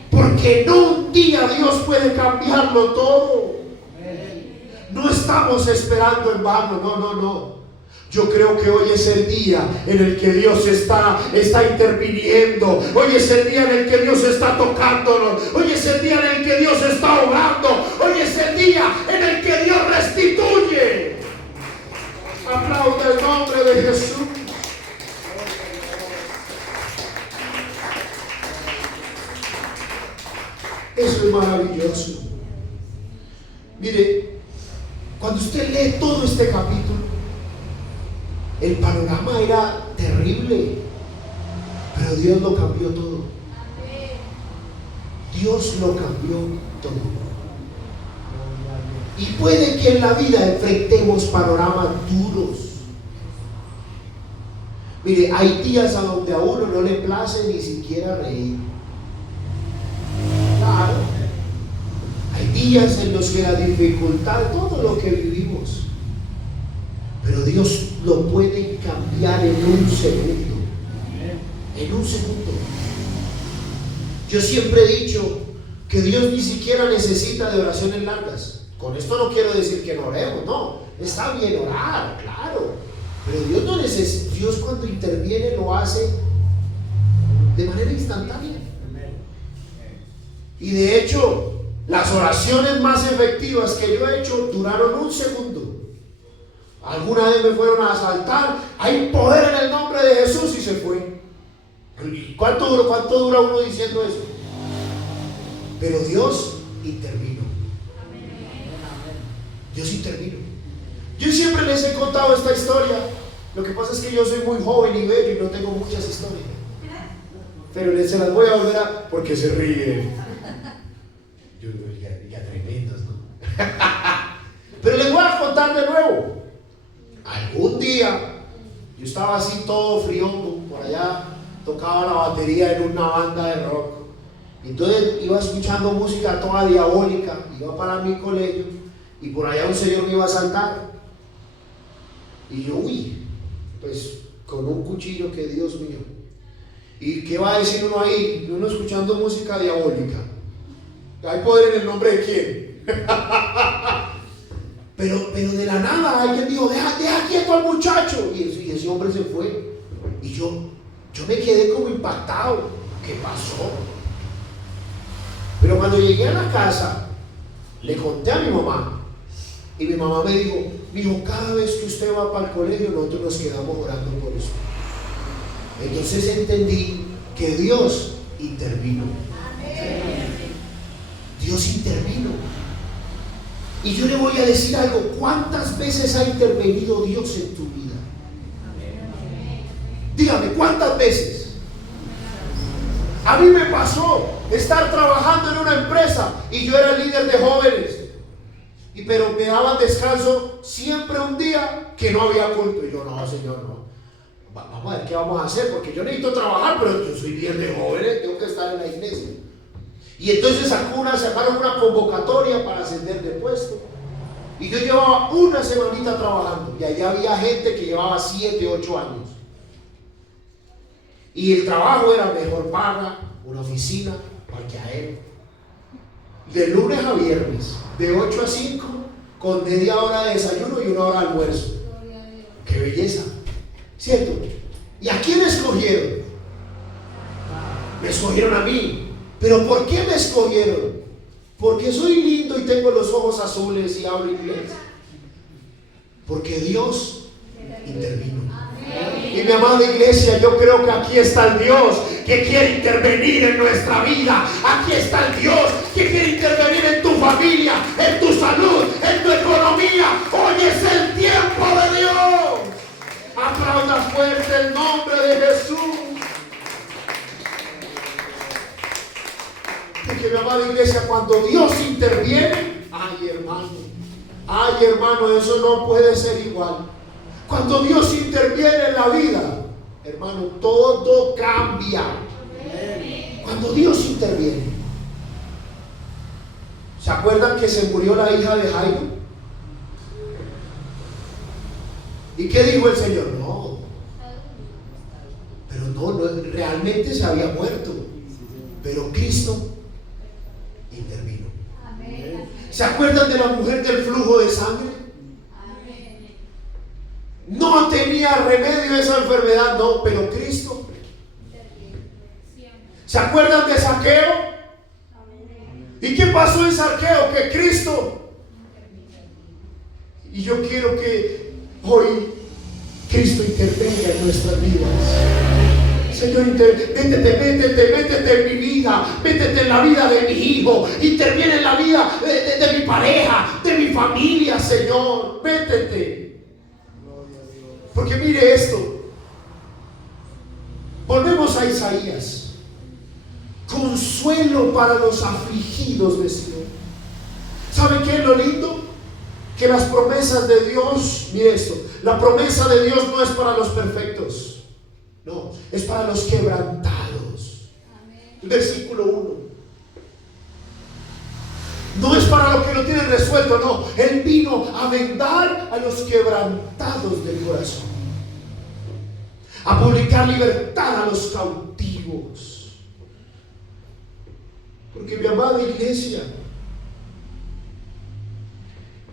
Porque en un día Dios puede cambiarlo todo. No estamos esperando en vano, no. Yo creo que hoy es el día en el que Dios está interviniendo. Hoy es el día en el que Dios está tocándonos. Hoy es el día en el que Dios está obrando. Hoy es el día en el que Dios restituye. Aplauda el nombre de Jesús. Eso es maravilloso. Mire, cuando usted lee todo este capítulo, el panorama era terrible, pero Dios lo cambió todo. Dios lo cambió todo. Y puede que en la vida enfrentemos panoramas duros. Mire, hay días a donde a uno no le place ni siquiera reír. Claro, hay días en los que la dificultad, todo lo que vivimos, pero Dios lo puede cambiar en un segundo. En un segundo. Yo siempre he dicho que Dios ni siquiera necesita de oraciones largas. Con esto no quiero decir que no oremos, no. Está bien orar, claro, pero Dios no necesita. Dios cuando interviene lo hace de manera instantánea. Y de hecho, las oraciones más efectivas que yo he hecho duraron un segundo. Alguna vez me fueron a asaltar, hay poder en el nombre de Jesús, y se fue. ¿Cuánto dura uno diciendo eso? Pero Dios intervino. Dios intervino. Yo siempre les he contado esta historia. Lo que pasa es que yo soy muy joven y bello y no tengo muchas historias. Pero se las voy a volver a... porque se ríen. Yo ya tremendos, ¿no? Pero les voy a contar de nuevo. Algún día yo estaba así todo friondo, por allá tocaba la batería en una banda de rock. Entonces iba escuchando música toda diabólica, iba para mi colegio y por allá un señor me iba a asaltar. Y yo, pues con un cuchillo, que Dios mío. ¿Y qué va a decir uno ahí? Uno escuchando música diabólica. ¿Hay poder en el nombre de quién? pero de la nada alguien dijo, deja quieto al muchacho. Y ese hombre se fue. Y yo me quedé como impactado. ¿Qué pasó? Pero cuando llegué a la casa, le conté a mi mamá. Y mi mamá me dijo, cada vez que usted va para el colegio, nosotros nos quedamos orando por eso. Entonces entendí que Dios intervino. Dios intervino. Y yo le voy a decir algo. ¿Cuántas veces ha intervenido Dios en tu vida? Dígame, ¿cuántas veces? A mí me pasó estar trabajando en una empresa y yo era el líder de jóvenes. Pero me daban descanso siempre un día que no había culto. Y yo, no, Señor, no. Vamos a ver qué vamos a hacer, porque yo necesito trabajar, pero yo soy líder de jóvenes, tengo que estar en la iglesia. Y entonces sacaron una convocatoria para ascender de puesto. Y yo llevaba una semanita trabajando. Y allá había gente que llevaba 7, 8 años. Y el trabajo era mejor paga, una oficina, parque aéreo. De lunes a viernes, de 8 a 5, con media hora de desayuno y 1 hora de almuerzo. ¡Qué belleza! ¿Cierto? ¿Y a quién escogieron? Me escogieron a mí. ¿Pero por qué me escogieron? Porque soy lindo y tengo los ojos azules y hablo inglés. Porque Dios intervino. Y mi amada iglesia, yo creo que aquí está el Dios que quiere intervenir en nuestra vida. Aquí está el Dios que quiere intervenir en tu familia, en tu salud, en tu economía. Hoy es el tiempo de Dios. Aplauda fuerte el nombre de Jesús. Porque mi amada iglesia, cuando Dios interviene, ay hermano, eso no puede ser igual. Cuando Dios interviene en la vida, hermano, todo cambia. Cuando Dios interviene. ¿Se acuerdan que se murió la hija de Jairo? ¿Y qué dijo el Señor? No, realmente se había muerto. Pero Cristo intervino. ¿Se acuerdan de la mujer del flujo de sangre? No tenía remedio esa enfermedad, no, pero Cristo. ¿Se acuerdan de Zaqueo? ¿Y qué pasó en Zaqueo? Que Cristo. Y yo quiero que hoy Cristo intervenga en nuestras vidas. Señor, métete en mi vida, métete en la vida de mi hijo, interviene en la vida de mi pareja, de mi familia, Señor, métete. Porque mire esto, volvemos a Isaías, consuelo para los afligidos de Sion. ¿Sabe qué es lo lindo? Que las promesas de Dios, mire esto, la promesa de Dios no es para los perfectos, no, es para los quebrantados. El versículo 1. No es para los que lo tienen resuelto, no. Él vino a vendar a los quebrantados del corazón, a publicar libertad a los cautivos. Porque mi amada iglesia,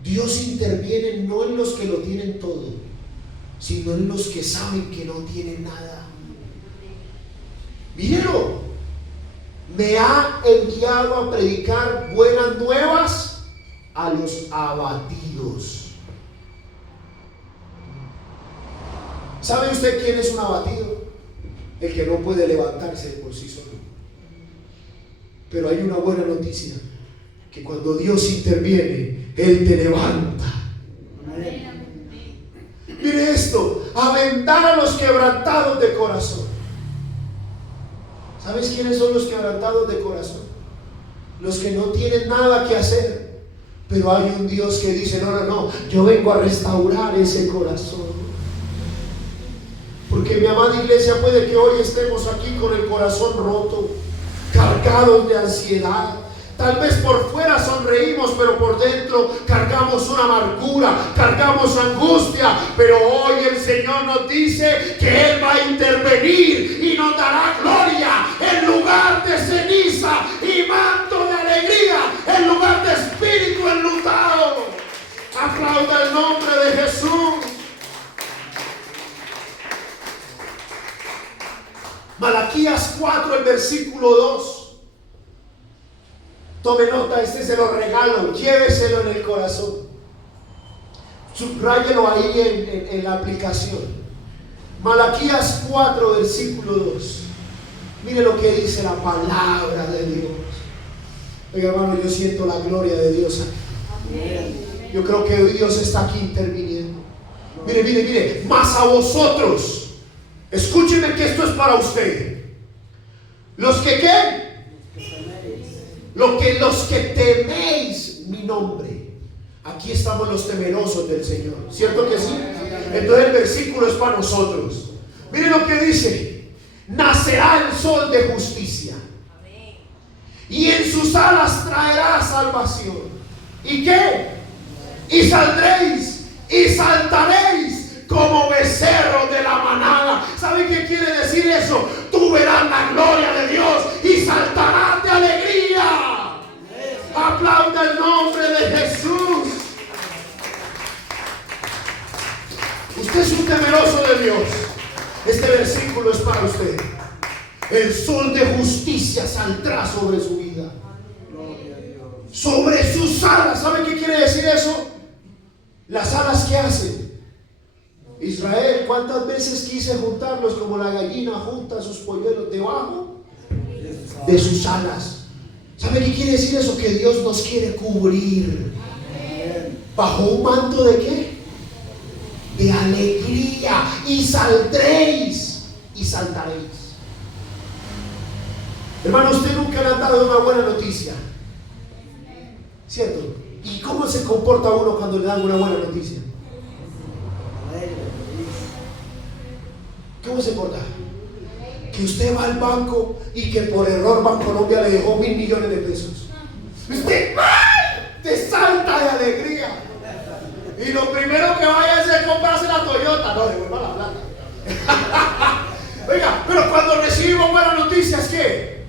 Dios interviene no en los que lo tienen todo, sino en los que saben que no tienen nada. Mírelo. Me ha enviado a predicar buenas nuevas a los abatidos. ¿Sabe usted quién es un abatido? El que no puede levantarse por sí solo. Pero hay una buena noticia, que cuando Dios interviene, Él te levanta. Mire esto, a vendar a los quebrantados de corazón. ¿Sabes quiénes son los quebrantados de corazón? Los que no tienen nada que hacer, pero hay un Dios que dice: no, yo vengo a restaurar ese corazón. Porque mi amada iglesia, puede que hoy estemos aquí con el corazón roto, cargados de ansiedad. Tal vez por fuera sonreímos, pero por dentro cargamos una amargura, cargamos angustia. Pero hoy el Señor nos dice que Él va a intervenir y nos dará gloria en lugar de ceniza y manto de alegría, en lugar de espíritu enlutado. Aplauda el nombre de Jesús. Malaquías 4, el versículo 2. Tome nota, este se lo regalo, lléveselo en el corazón. Subráyelo ahí en la aplicación. Malaquías 4, versículo 2. Mire lo que dice la palabra de Dios. Oiga, hermano, yo siento la gloria de Dios aquí. Amén. Yo creo que hoy Dios está aquí interviniendo. Mire, más a vosotros, escúcheme que esto es para usted. Los que ¿qué? Los que teméis mi nombre. Aquí estamos los temerosos del Señor, ¿cierto que sí? Entonces el versículo es para nosotros. Miren lo que dice: nacerá el sol de justicia, y en sus alas traerá salvación. ¿Y qué? Y saldréis y saltaréis como becerros de la manada. ¿Sabe qué quiere decir eso? Tú verás la gloria de Dios y saltarás de alegría. Aplauda el nombre de Jesús. Usted es un temeroso de Dios. Este versículo es para usted. El sol de justicia saldrá sobre su vida. Sobre sus alas. ¿Sabe qué quiere decir eso? Las alas que hacen. Israel, ¿cuántas veces quise juntarlos como la gallina junta sus polluelos debajo de sus alas? ¿Sabe qué quiere decir eso? Que Dios nos quiere cubrir. ¿Bajo un manto de qué? De alegría. Y saldréis y saltaréis. Hermano, usted nunca le ha dado una buena noticia, ¿cierto? ¿Y cómo se comporta uno cuando le dan una buena noticia? ¿Cómo se porta? Que usted va al banco y que por error Bancolombia le dejó 1.000 millones de pesos. Usted te salta de alegría. Y lo primero que vaya a hacer es comprarse la Toyota. No, devuelva la plata. Oiga, pero cuando recibimos buenas noticias, ¿qué?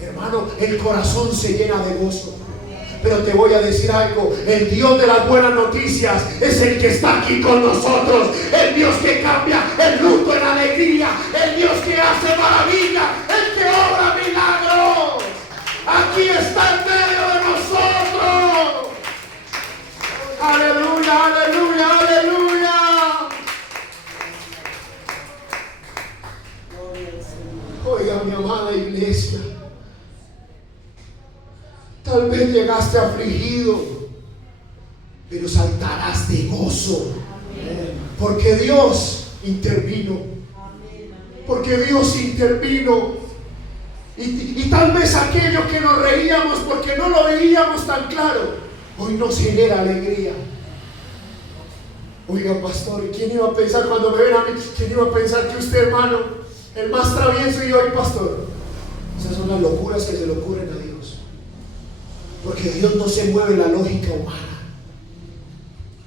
Hermano, el corazón se llena de gozo. Pero te voy a decir algo: el Dios de las buenas noticias es el que está aquí con nosotros. El Dios que cambia el luto en alegría. El Dios que hace maravilla. El que obra milagros. Aquí está en medio de nosotros. Aleluya, aleluya, aleluya. Oiga, mi amada iglesia, tal vez llegaste afligido, pero saltarás de gozo. Porque Dios intervino. Porque Dios intervino. Y tal vez aquello que nos reíamos porque no lo veíamos tan claro, hoy nos genera alegría. Oiga, pastor, ¿quién iba a pensar cuando me ven a mí? ¿Quién iba a pensar que usted, hermano, el más travieso, y hoy pastor? Esas son las locuras que se le ocurren a Dios. Porque Dios no se mueve en la lógica humana.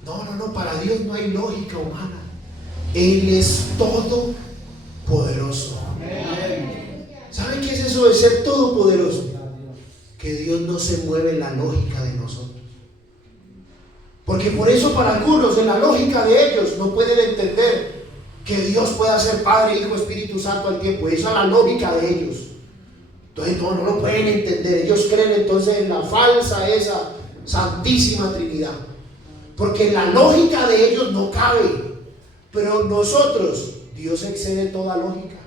No, para Dios no hay lógica humana. Él es todopoderoso. ¿Saben qué es eso de ser todopoderoso? Que Dios no se mueve en la lógica de nosotros. Porque por eso para algunos, en la lógica de ellos, no pueden entender que Dios pueda ser Padre, Hijo, Espíritu Santo al tiempo. Esa es la lógica de ellos. Entonces no lo pueden entender. Ellos creen entonces en la falsa, esa Santísima Trinidad. Porque en la lógica de ellos no cabe. Pero nosotros, Dios excede toda lógica.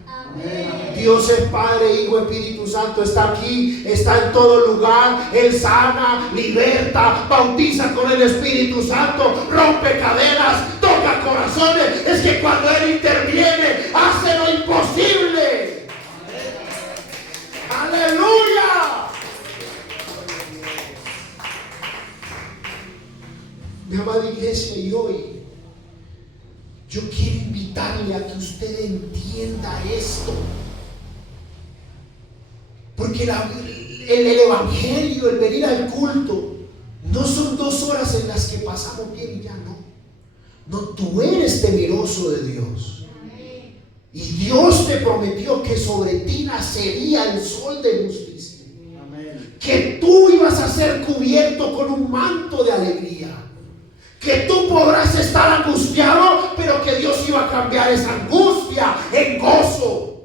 Dios es Padre, Hijo, Espíritu Santo. Está aquí, está en todo lugar. Él sana, liberta, bautiza con el Espíritu Santo, rompe cadenas, toca corazones. Es que cuando Él interviene, hace lo imposible. ¡Aleluya! Mi amada iglesia, y hoy yo quiero invitarle a que usted entienda esto. Porque el evangelio, el venir al culto, no son 2 horas en las que pasamos bien y ya no. No, tú eres temeroso de Dios. Y Dios te prometió que sobre ti nacería el sol de justicia. Que tú ibas a ser cubierto con un manto de alegría. Que tú podrás estar angustiado, pero que Dios iba a cambiar esa angustia en gozo.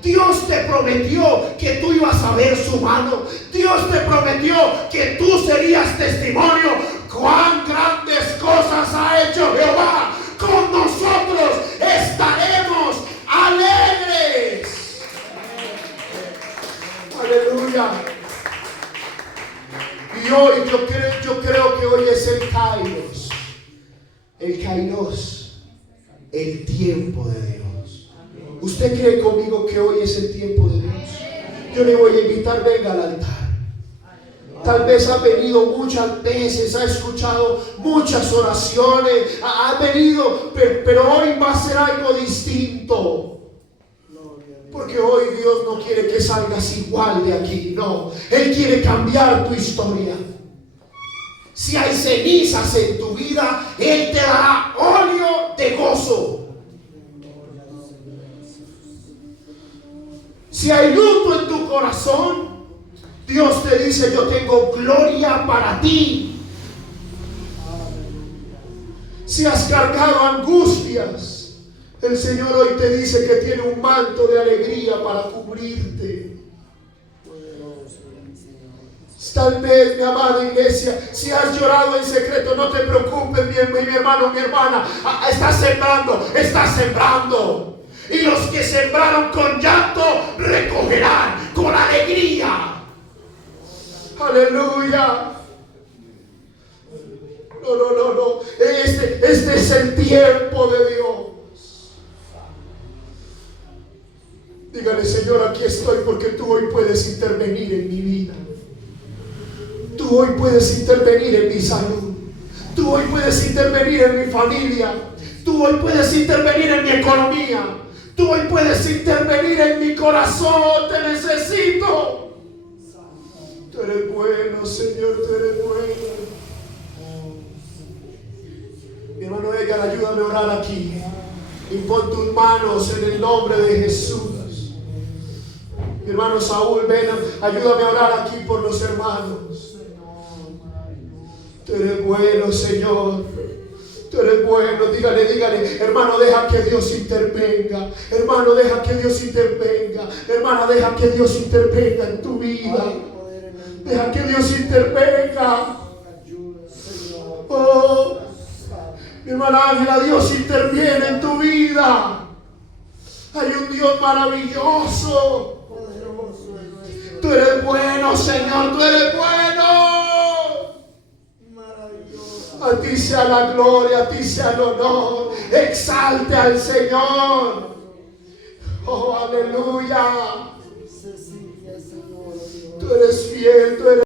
Dios te prometió que tú ibas a ver su mano. Dios te prometió que tú serías testimonio. Cuán grandes cosas ha hecho Jehová. Con nosotros estaremos alegres. Aleluya. Y hoy yo creo que hoy es el Kairos. El Kairos, el tiempo de Dios. ¿Usted cree conmigo que hoy es el tiempo de Dios? Yo le voy a invitar, venga al altar. Tal vez ha venido muchas veces, ha escuchado muchas oraciones, ha venido, pero hoy va a ser algo distinto. Porque hoy Dios no quiere que salgas igual de aquí, no. Él quiere cambiar tu historia. Si hay cenizas en tu vida, Él te dará óleo de gozo. Si hay luto en tu corazón, Dios te dice: yo tengo gloria para ti. Si has cargado angustias, El Señor hoy te dice que tiene un manto de alegría para cubrirte. Tal vez, mi amada iglesia, si has llorado en secreto, no te preocupes, mi hermano, mi hermana. Estás sembrando, estás sembrando. Y los que sembraron con llanto, recogerán con alegría. Aleluya. No. Este es el tiempo de Dios. Dígale, Señor, aquí estoy porque tú hoy puedes intervenir en mi vida. Tú hoy puedes intervenir en mi salud. Tú hoy puedes intervenir en mi familia. Tú hoy puedes intervenir en mi economía. Tú hoy puedes intervenir en mi corazón. Te necesito. Tú eres bueno, Señor, tú eres bueno. Mi hermano Edgar, ayúdame a orar aquí. Y pon tus manos en el nombre de Jesús. Mi hermano Saúl, ven, ayúdame a orar aquí por los hermanos. Tú eres bueno, Señor. Tú eres bueno. Dígale, hermano, deja que Dios intervenga. Hermano, deja que Dios intervenga. Hermana, deja que Dios intervenga en tu vida. Deja que Dios intervenga. Oh, mi hermana Ángela, Dios interviene en tu vida. Hay un Dios maravilloso. Tú eres bueno, Señor, tú eres bueno. A ti sea la gloria, a ti sea el honor. Exalte al Señor. Oh, aleluya. Tú eres fiel, tú eres